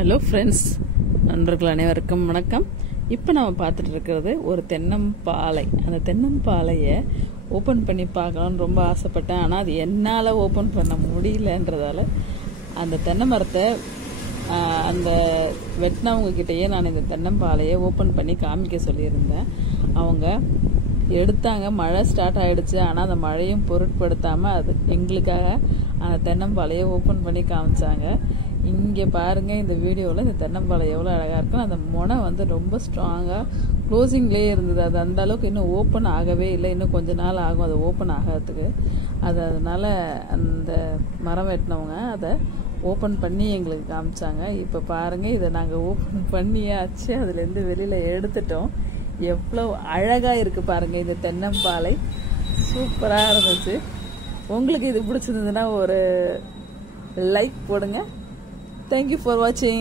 Hello friends, நண்பர்கள் அனைவருக்கும் வணக்கம். இப்போ நம்ம பார்த்துட்டு இருக்கிறது ஒரு தென்னம்பாலை. அந்த தென்னம்பாலையை ஓப்பன் பண்ணி பார்க்கலான்னு ரொம்ப ஆசைப்பட்டேன். ஆனால் அது என்னால் ஓப்பன் பண்ண முடியலன்றதால அந்த தென்னை மரத்தை அந்த வெட்டினவங்க கிட்டேயே நான் இந்த தென்னம்பாலையை ஓப்பன் பண்ணி காமிக்க சொல்லியிருந்தேன். அவங்க எடுத்தாங்க. மழை ஸ்டார்ட் ஆகிடுச்சு. ஆனால் அந்த மழையும் பொருட்படுத்தாமல் அது எங்களுக்காக அந்த தென்னம்பாலையை ஓப்பன் பண்ணி காமிச்சாங்க. இங்கே பாருங்கள், இந்த வீடியோவில் இந்த தென்னம்பாலை எவ்வளோ அழகாக இருக்கும். அந்த முனை வந்து ரொம்ப ஸ்ட்ராங்காக க்ளோசிங்லேயே இருந்தது. அது அந்த அளவுக்கு இன்னும் ஓப்பன் ஆகவே இல்லை. இன்னும் கொஞ்ச நாள் ஆகும் அது ஓப்பன் ஆகிறதுக்கு. அதனால் அந்த மரம் வெட்டினவங்க அதை ஓப்பன் பண்ணி எங்களுக்கு காமிச்சாங்க. இப்போ பாருங்கள், இதை நாங்கள் ஓப்பன் பண்ணியாச்சு. அதுலேருந்து வெளியில் எடுத்துட்டோம். எவ்வளோ அழகாக இருக்குது பாருங்கள் இந்த தென்னம்பாலை. சூப்பராக இருந்துச்சு. உங்களுக்கு இது பிடிச்சிருந்ததுன்னா ஒரு லைக் போடுங்க. Thank you for watching.